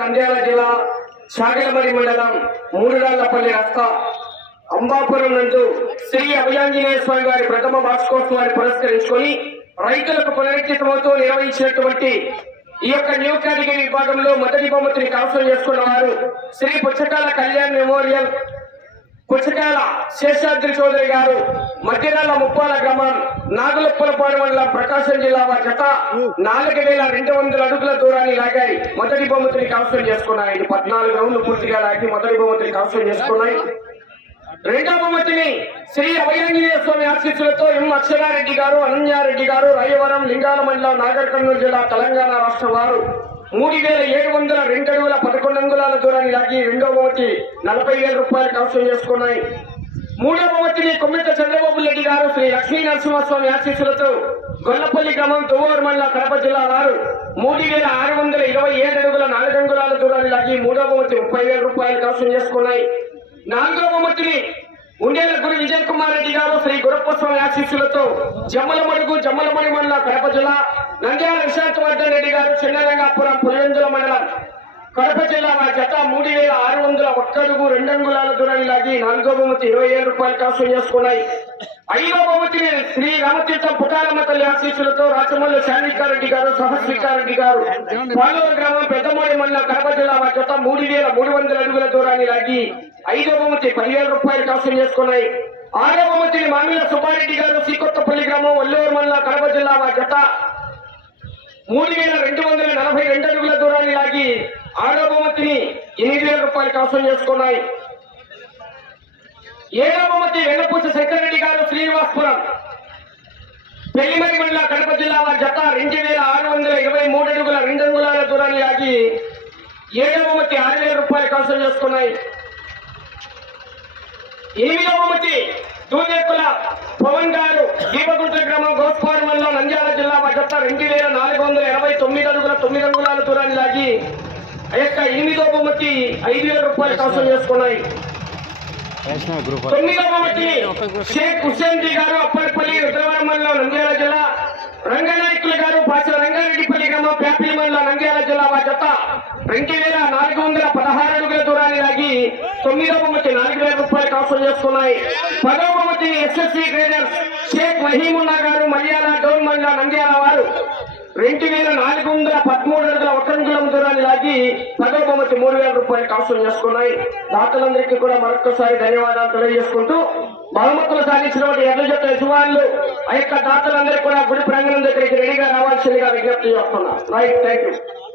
నంద్యాల జిల్లా చాగలమరి మండలం మూడురాళ్ళపల్లి రస్తా అంబాపురం నందు శ్రీ అభయాంజనేయ స్వామి వారి ప్రథమ వార్షికోత్సవాన్ని పురస్కరించుకొని రైతులకు పునరుద్ధృతమవుతూ నిర్వహించినటువంటి ఈ యొక్క న్యూ కేటగిరీ విభాగంలో మొదటి బహుమతిని కవసం చేసుకున్న వారు శ్రీ పుచ్చకాల కళ్యాణ్ మెమోరియల్ పుచ్చకాల శేషాద్రి చౌదరి గారు మధ్యరాల ముప్పాల గ్రామం నాగులప్పలపాడు మండలం ప్రకాశం జిల్లా వారి జత నాలుగు వేల రెండు వందల అడుగుల దూరాన్ని లాగాయి. మొదటి బహుమతిని కవసం చేసుకున్నాయి. పద్నాలుగు రౌండ్లు పూర్తిగా లాగి మొదటి బహుమతిని కవసం చేసుకున్నాయి. రెండవ బహుమతిని శ్రీ అభయాంజనేయ స్వామి ఆశీస్సులతో ఎం అక్షరారెడ్డి గారు అనన్యారెడ్డి గారు రాయవరం లింగాల మండలం నాగర్ కర్నూలు జిల్లా తెలంగాణ రాష్ట్రం వారు. మూడు వేల ఏడు వందల రెండు పదకొండు అంగుళాల దూరాన్ని లాగి రెండవ బహుమతి నలభై వేల రూపాయలు కవసం చేసుకున్నాయి. మూడవ బహుమతిని కొమ్మిత చంద్రబాబు రెడ్డి గారు శ్రీ లక్ష్మీ నరసింహస్వామి ఆశీస్సులతో గొల్లపల్లి గ్రామం తువ్వూరు మండల కడప జిల్లా వారు మూడు వేల ఆరు వందల ఇరవై ఏడు అడుగుల నాలుగు అంగుళాల దూరాన్ని లాగి మూడవ బహుమతి ముప్పై వేల రూపాయలు కవసం చేసుకున్నాయి. నాలుగవ బహుమతిని ఉండేల గురు విజయ్ కుమార్ రెడ్డి గారు శ్రీ గురప్ప స్వామి ఆశీస్సులతో జమ్మలమడుగు జమ్మలమడి మండలం కడప జిల్లా నంద్యాల విశాఖవర్ధన్ రెడ్డి గారు చిన్నరంగాపురం పులివెందుల మండలం కడప జిల్లా మా జత మూడు వేల ఆరు వందల ఒక్కడుగు రెండు అంగుళాల దూరం లాగి నాలుగో బహుమతి ఇరవై ఏడు రూపాయలు కాసు చేసుకున్నాయి. ఐదో బహుమతిని శ్రీ రామతీర్థం పుటారమ్మ తల్లి ఆశీస్సులతో రాచమల్లు శాంతికారెడ్డి గారు సహస్రికారెడ్డి గారు. పాలూరు గ్రామం పెద్దమూడి మండలం కడప జిల్లా మా జత మూడు వేల మూడు వందల అడుగుల దూరాన్ని లాగి ఐదో బహుమతి పదివేల రూపాయలు కాసు చేసుకున్నాయి. ఆరో బహుమతిని మామిల సుబ్బారెడ్డి గారు శ్రీకొత్తపల్లి గ్రామం వల్లూరు మండలం కడప జిల్లా మా జత మూడు వేల రెండు వందల నలభై రెండు అడుగుల దూరాన్ని లాగి ఆరో బహుమతిని ఎనిమిది వేల రూపాయలు కవసం చేసుకున్నాయి. ఏడో బహుమతి వెన్నపూస శంకరెడ్డి గారు శ్రీనివాసపురం. పెళ్ళిమరి మండల కడప జిల్లా వారి జత రెండు వేల ఆరు వందల ఇరవై మూడు అడుగుల రెండు అంగుళాల దూరాన్ని లాగి ఏడో బహుమతి ఆరు వేల రూపాయలు కవసం చేసుకున్నాయి. ఎనిమిదవ బహుమతి దూదేకుల పవన్ గారు దీపగుంట గ్రామం గోస్పాడు మండలం నంద్యాల జిల్లా భద్రత రెండు వేల నాలుగు వందల ఎనభై తొమ్మిది అడుగుల తొమ్మిది అంగుళాల దూరాన్ని లాగి ఆ యొక్క ఎనిమిదో బహుమతి ఐదు వేల రూపాయలు కవసం చేసుకున్నాయి. తొమ్మిదవ బహుమతి షేక్ హుసేన్ జీ గారు అప్పలపల్లి రుద్రవరం మండలం నంద్యాల జిల్లా. రంగనాయకులు గారు పాసిన రంగారెడ్డిపల్లి గ్రామం ప్యాపిలి మండలం నంద్యాల జిల్లా వారి జత. రెండు వేల నాలుగు వందల పదహారు అడుగుల దూరాన్ని లాగి తొమ్మిదవ బహుమతి నాలుగు వేల రూపాయలు కవసం చేసుకున్నాయి. పదవ బహుమతి ఎస్ఎస్సి గ్రేడర్స్ షేక్ మహీముల్లా గారు మల్యాల డోన్ మండలం నంద్యాల వారు. రెండు వేల నాలుగు వందల పదమూడు అడుగుల దూరాన్ని పదవ బహుమతి మూడు వేల రూపాయలు కవసం చేసుకున్నాయి. దాతలందరికీ కూడా మరొకసారి ధన్యవాదాలు తెలియజేసుకుంటూ బహుమతులు సాధించినటువంటి ఎర్ర జట్ల యజమానులు ఆ యొక్క దాతలందరికీ కూడా గుడి ప్రాంగణం దగ్గరికి రెడీగా రావాల్సిందిగా విజ్ఞప్తి చేస్తున్నా రైట్ థ్యాంక్ యూ